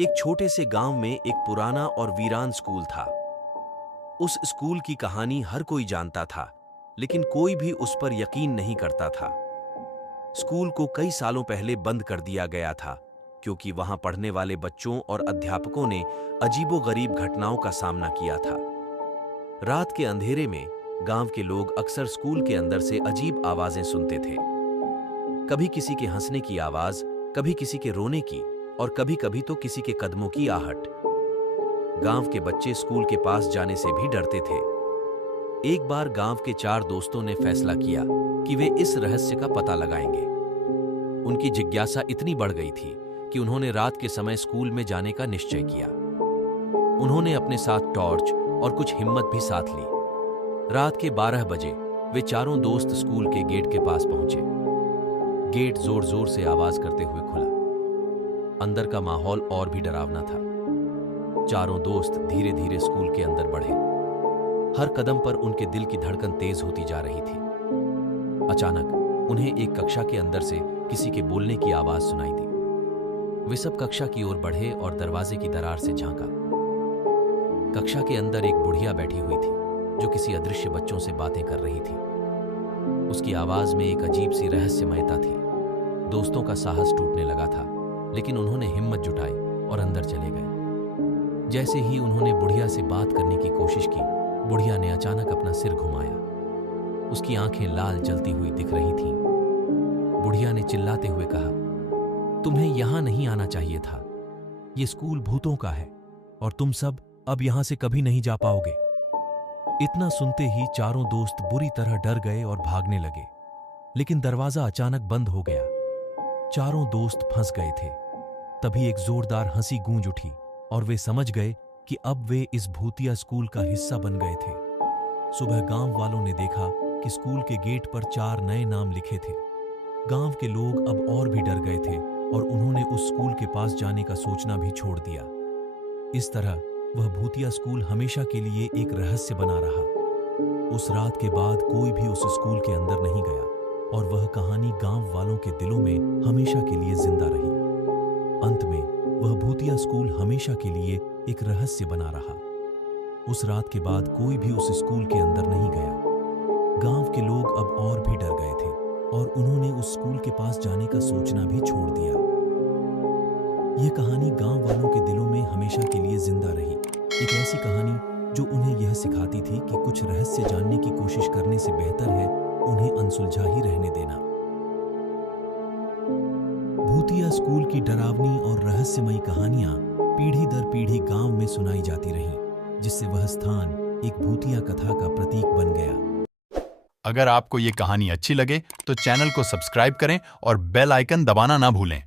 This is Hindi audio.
एक छोटे से गांव में एक पुराना और वीरान स्कूल था। उस स्कूल की कहानी हर कोई जानता था, लेकिन कोई भी उस पर यकीन नहीं करता था। स्कूल को कई सालों पहले बंद कर दिया गया था, क्योंकि वहां पढ़ने वाले बच्चों और अध्यापकों ने अजीबोगरीब घटनाओं का सामना किया था। रात के अंधेरे में गांव के लोग अक्सर स्कूल के अंदर से अजीब आवाजें सुनते थे। कभी किसी के हंसने की आवाज, कभी किसी के रोने की, और कभी-कभी तो किसी के कदमों की आहट। गांव के बच्चे स्कूल के पास जाने से भी डरते थे। एक बार गांव के 4 दोस्तों ने फैसला किया कि वे इस रहस्य का पता लगाएंगे। उनकी जिज्ञासा इतनी बढ़ गई थी कि उन्होंने रात के समय स्कूल में जाने का निश्चय किया। उन्होंने अपने साथ टॉर्च और कुछ हिम्मत भी साथ ली। रात के 12 बजे वे चारों दोस्त स्कूल के गेट के पास पहुंचे। गेट जोर-जोर से आवाज करते हुए खुला। अंदर का माहौल और भी डरावना था। चारों दोस्त धीरे-धीरे स्कूल के अंदर बढ़े। हर कदम पर उनके दिल की धड़कन तेज होती जा रही थी। अचानक उन्हें एक कक्षा के अंदर से किसी के बोलने की आवाज सुनाई दी। वे सब कक्षा की ओर बढ़े और दरवाजे की दरार से झांका। कक्षा के अंदर एक बुढ़िया बैठी हुई थी, जो किसी अदृश्य बच्चों से बातें कर रही थी। उसकी आवाज में एक अजीब सी रहस्यमयता थी। दोस्तों का साहस टूटने लगा था, लेकिन उन्होंने हिम्मत जुटाई और अंदर चले गए। जैसे ही उन्होंने बुढ़िया से बात करने की कोशिश की, बुढ़िया ने अचानक अपना सिर घुमाया। उसकी आंखें लाल जलती हुई दिख रही थीं। बुढ़िया ने चिल्लाते हुए कहा, तुम्हें यहां नहीं आना चाहिए था। ये स्कूल भूतों का है और तुम सब अब यहां से कभी नहीं जा पाओगे। इतना सुनते ही चारों दोस्त बुरी तरह डर गए और भागने लगे, लेकिन दरवाजा अचानक बंद हो गया। चारों दोस्त फंस गए थे। तभी एक जोरदार हंसी गूंज उठी और वे समझ गए कि अब वे इस भूतिया स्कूल का हिस्सा बन गए थे। सुबह गांव वालों ने देखा कि स्कूल के गेट पर 4 नए नाम लिखे थे। गांव के लोग अब और भी डर गए थे और उन्होंने उस स्कूल के पास जाने का सोचना भी छोड़ दिया। इस तरह वह भूतिया स्कूल हमेशा के लिए एक रहस्य बना रहा। उस रात के बाद कोई भी उस स्कूल के अंदर नहीं गया और वह कहानी गांव वालों के दिलों में हमेशा के लिए जिंदा रही। अंत में वह भूतिया स्कूल हमेशा के लिए एक रहस्य बना रहा। उस रात के बाद कोई भी उस स्कूल के अंदर नहीं गया। गांव के लोग अब और भी डर गए थे और उन्होंने उस स्कूल के पास जाने का सोचना भी छोड़ दिया। यह कहानी गांव वालों के दिलों में हमेशा के लिए जिंदा रही। एक ऐसी कहानी जो उन्हें यह सिखाती थी कि कुछ रहस्य जानने की कोशिश करने से बेहतर है उन्हें अनसुलझा ही रहने देना। भूतिया स्कूल की डरावनी और रहस्यमयी कहानियां पीढ़ी दर पीढ़ी गांव में सुनाई जाती रहीं, जिससे वह स्थान एक भूतिया कथा का प्रतीक बन गया। अगर आपको ये कहानी अच्छी लगे तो चैनल को सब्सक्राइब करें और बेल आइकन दबाना ना भूलें।